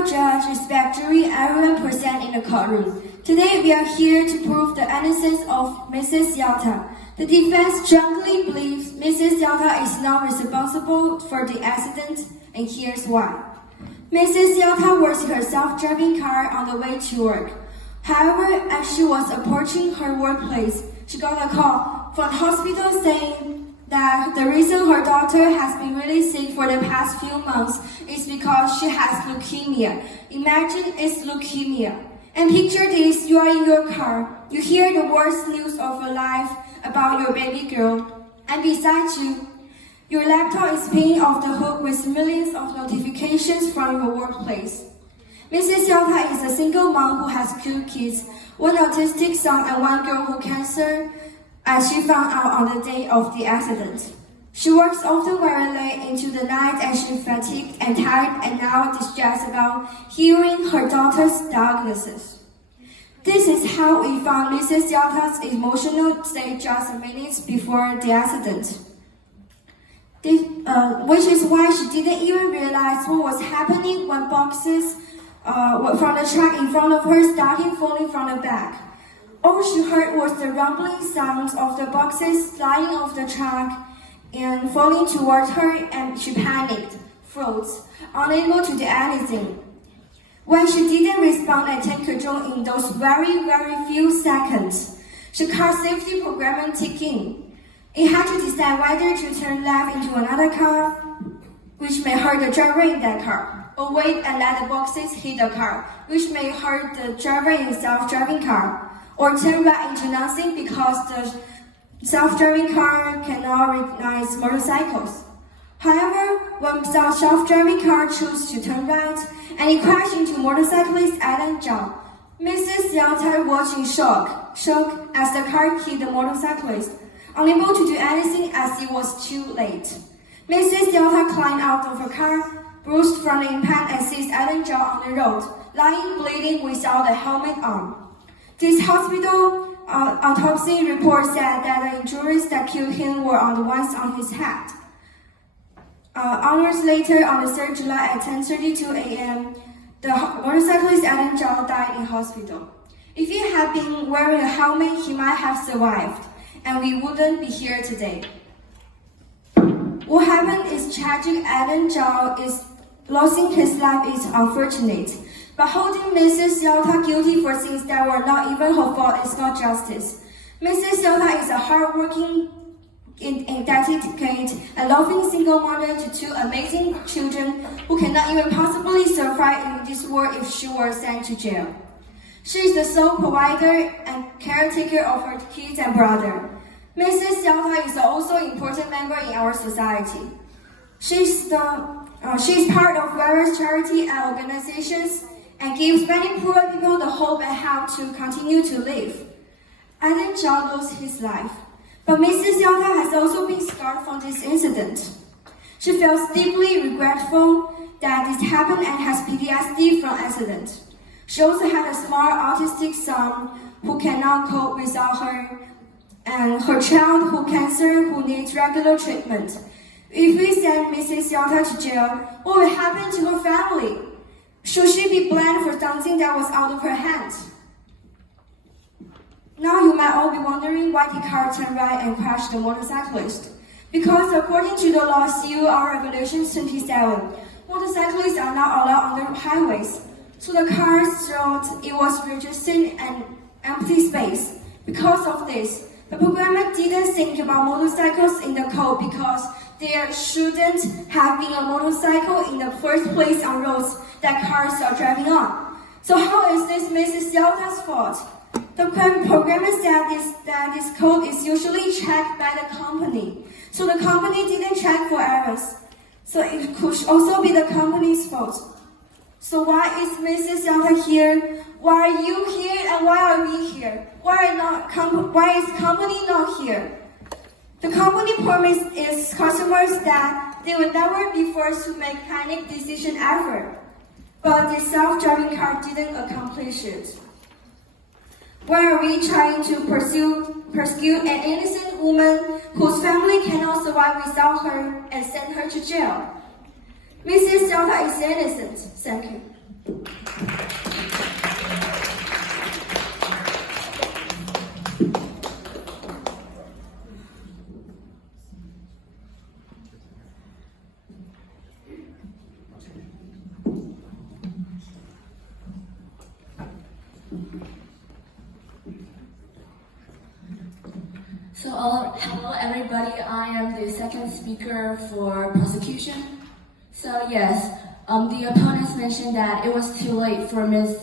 Honorable Judge, respect jury, everyone present in the courtroom. Today we are here to prove the innocence of Mrs. Yalta. The defense strongly believes Mrs. Yalta is not responsible for the accident, and here's why. Mrs. Yalta was in her self-driving car on the way to work. However, as she was approaching her workplace, she got a call from the hospital saying that the reason her daughter has been really sick for the past few months is because she has leukemia. Imagine it's leukemia. And picture this, you are in your car. You hear the worst news of your life about your baby girl. And beside you, your laptop is pinging off the hook with millions of notifications from your workplace. Mrs. Yalta is a single mom who has 2 kids, 1 autistic son and 1 girl who cancer, as she found out on the day of the accident. She works often very late into the night and she's fatigued and tired and now distressed about hearing her daughter's diagnosis. This is how we found Mrs. Yalta's emotional state just minutes before the accident. Which is why she didn't even realize what was happening when boxes from the truck in front of her started falling from the back. All she heard was the rumbling sounds of the boxes sliding off the truck and falling towards her, and she panicked, froze, unable to do anything. When she didn't respond and take control in those very few seconds, the car safety program kicked in. It had to decide whether to turn left into another car, which may hurt the driver in that car, or wait and let the boxes hit the car, which may hurt the driver in the self-driving car, or turn right into nothing because the self-driving car cannot recognize motorcycles. However, when the self-driving car chose to turn right and it crashed into motorcyclist Alan Zhao, Mrs. Yalta watched in shock as the car hit the motorcyclist, unable to do anything as it was too late. Mrs. Yalta climbed out of her car, bruised from the impact, and sees Alan Zhao on the road, lying bleeding without a helmet on. This hospital autopsy report said that the injuries that killed him were on the ones on his head. Hours later, on the 3rd July at 10:32 a.m., the motorcyclist Alan Zhao died in hospital. If he had been wearing a helmet, he might have survived, and we wouldn't be here today. What happened is tragic. Alan Zhao is losing his life is unfortunate. But holding Mrs. Yalta guilty for things that were not even her fault is not justice. Mrs. Yalta is a hardworking, dedicated, and loving single mother to 2 amazing children who cannot even possibly survive in this world if she were sent to jail. She is the sole provider and caretaker of her kids and brother. Mrs. Yalta is also an important member in our society. She is part of various charity and organizations and gives many poor people the hope and how to continue to live. Alan Zhao lost his life, but Mrs. Yalta has also been scarred from this incident. She feels deeply regretful that this happened and has PTSD from accident. She also had a small autistic son who cannot cope without her, and her child who cancer who needs regular treatment. If we send Mrs. Yalta to jail, what will happen to her family? Should she be blamed for something that was out of her hands? Now you might all be wondering why the car turned right and crashed the motorcyclist. Because according to the law CUR Regulations 27, motorcyclists are not allowed on the highways. So the car thought it was registering an empty space. Because of this, the programmer didn't think about motorcycles in the code because there shouldn't have been a motorcycle in the first place on roads that cars are driving on. So how is this Mrs. Yalta's fault? The programmer said that this code is usually checked by the company. So the company didn't check for errors. So it could also be the company's fault. So why is Mrs. Yalta here? Why are you here and why are we here? Why is company not here? The company promised its customers that they would never be forced to make panic decision ever. But the self-driving car didn't accomplish it. Why are we trying to persecute an innocent woman whose family cannot survive without her and send her to jail? Mrs. Yalta is innocent. Thank you. So, hello everybody, I am the second speaker for prosecution. So yes, the opponents mentioned that it was too late for Ms.